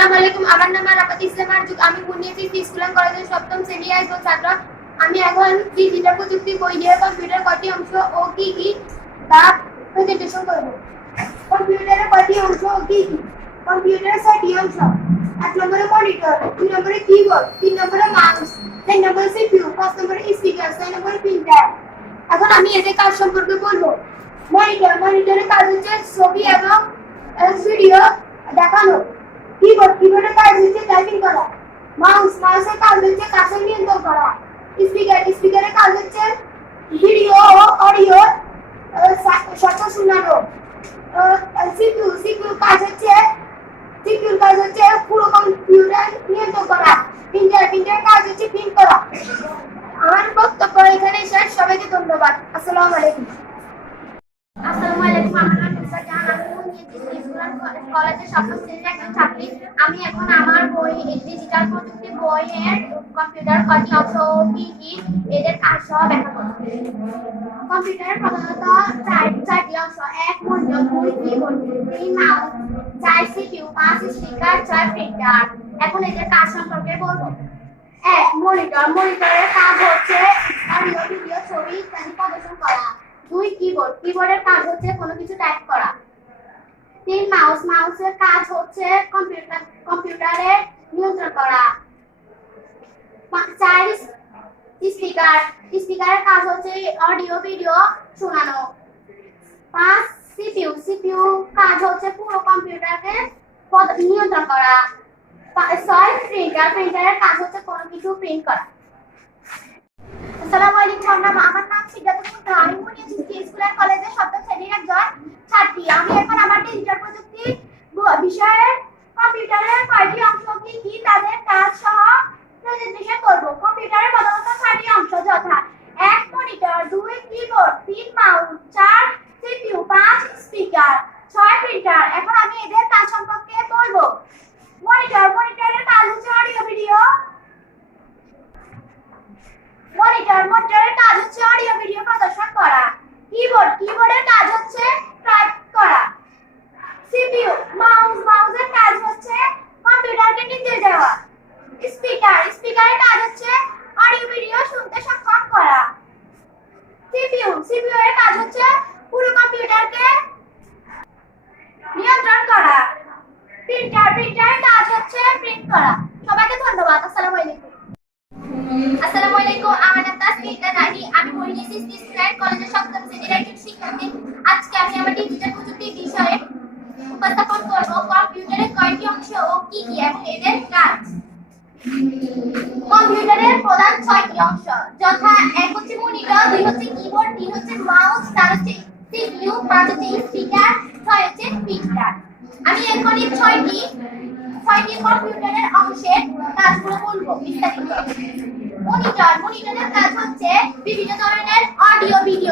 আসসালামু আলাইকুম। আমার নাম আরাফাত ইসলাম আরজু। আমি বুনিয়াদি স্কুল এন্ড কলেজের সপ্তম শ্রেণীর একজন ছাত্র। আমি এখন ডিজিটাল প্রযুক্তি বই নিয়ে কম্পিউটার কয়টি অংশ ও কি কি তা প্রেজেন্টেশন করব। কম্পিউটারের কয়টি অংশ ও কি কি? কম্পিউটারের 6টি অংশ। 1 নম্বরে মনিটর, 2 নম্বরে কিবোর্ড, 3 নম্বরে মাউস, 4 নম্বরে সিপিইউ, 5 নম্বরে স্পিকার, 6 নম্বরে প্রিন্টার। এখন আমি এদের কাজ সম্পর্কে বলবো। মনিটরের কাজ হচ্ছে ছবি এবং ভিডিও দেখানো। কিবোর্ডের কাজ হচ্ছে টাইপিং করা। মাউসের কাজ হচ্ছে কার্সর নিয়ন্ত্রণ করা। স্পিকারের কাজ হচ্ছে ভিডিও ও অডিও শব্দ শোনানো। সিপিইউর কাজ হচ্ছে পুরো কম্পিউটার নিয়ন্ত্রণ করা। প্রিন্টারের কাজ হচ্ছে প্রিন্ট করা। আমার বক্তব্য এখানে শেষ। সবাইকে ধন্যবাদ। আসসালামু আলাইকুম। আসসালামু আলাইকুম। আমার নাম নুসা জাহান। আমি বুনিয়াদি স্কুল এন্ড কলেজের সপ্তম শ্রেণীর একজন ছাত্রী। আমি এখন আমার বই ডিজিটাল প্রযুক্তি বইয়ের কম্পিউটার কয়টি অংশ ও কি কি এদের কাজ সহ ব্যাখ্যা করব। কম্পিউটারের প্রধানত চারটি অংশ। 1 monitor, 2 keyboard, 3 mouse, 4 CPU, 5 speaker, 6 printer. এখন এদের কাজ সম্পর্কে বলবো। 1 মনিটরের কাজ হচ্ছে অডিও ভিডিও ছবি ইত্যাদি প্রদর্শন করা। 2 কিবোর্ডের কাজ হচ্ছে কোনো কিছু টাইপ করা। 3 মাউসের কাজ হচ্ছে কম্পিউটারে নিয়ন্ত্রণ করা। 4 স্পিকারের কাজ হচ্ছে অডিও ভিডিও শোনানো। 5 সিপিইউ কাজ হচ্ছে পুরো কম্পিউটারকে নিয়ন্ত্রণ করা। 6 প্রিন্টারের কাজ হচ্ছে কোনো কিছু প্রিন্ট করা। আসসালামু আলাইকুম। আমার নাম সিদ্ধার্থ মুন্তাহা। আমি বুনিয়াদি স্কুল এন্ড কলেজের সপ্তম শ্রেণীর একজন ছাত্রী। আমি এখন আমার ডিজিটাল প্রযুক্তি বিষয়ের কম্পিউটারের কয়টি অংশ কি কি তাদের কাজ সহ প্রেজেন্টেশন করব। কম্পিউটারের প্রধানত 6টি অংশ যথা 1 monitor, 2 keyboard, 3 mouse, 4 CPU, 5 speaker, 6 printer. এখন আমি এদের কাজ সম্পর্কে বলবো। মনিটরের কাজ হচ্ছে অডিও ভিডিও। মনিটরের কাজ হচ্ছে অডিও ভিডিও প্রদর্শন করা। কিবোর্ডের কাজ হচ্ছে টাইপ করা। সিপিইউ মাউসের কাজ হচ্ছে কম্পিউটারকে নির্দেশ দেওয়া। স্পিকারের কাজ হচ্ছে অডিও ভিডিও শুনতে সক্ষম করা। সিপিইউ এর কাজ হচ্ছে পুরো কম্পিউটারকে নিয়ন্ত্রণ করা। প্রিন্টারের কাজ হচ্ছে প্রিন্ট করা। সবাইকে ধন্যবাদ। আসসালামু আলাইকুম। আসসালামু আলাইকুম। আমার নাম তাসমিতা জাহি। আমি বুনিয়াদি স্কুল এন্ড কলেজের সপ্তম শ্রেণীর একজন শিক্ষার্থী। আজকে আমি আমার ডিজিটাল প্রযুক্তি বিষয়ে উপস্থাপন করব। কম্পিউটারের কয়টি অংশ ও কি কি এবং এদের কাজ। কম্পিউটারের প্রধান 6টি অংশ যথা 1 হচ্ছে মনিটর, 2 হচ্ছে কিবোর্ড, 3 হচ্ছে মাউস, 4 হচ্ছে সিপিইউ, 5 হচ্ছে স্পিকার, 6 হচ্ছে প্রিন্টার। আমি এখন এই 6টি কম্পিউটারের অংশের কাজগুলো বলবো বিস্তারিত। মনিটরের কাজ হচ্ছে বিভিন্ন ধরনের অডিও ভিডিও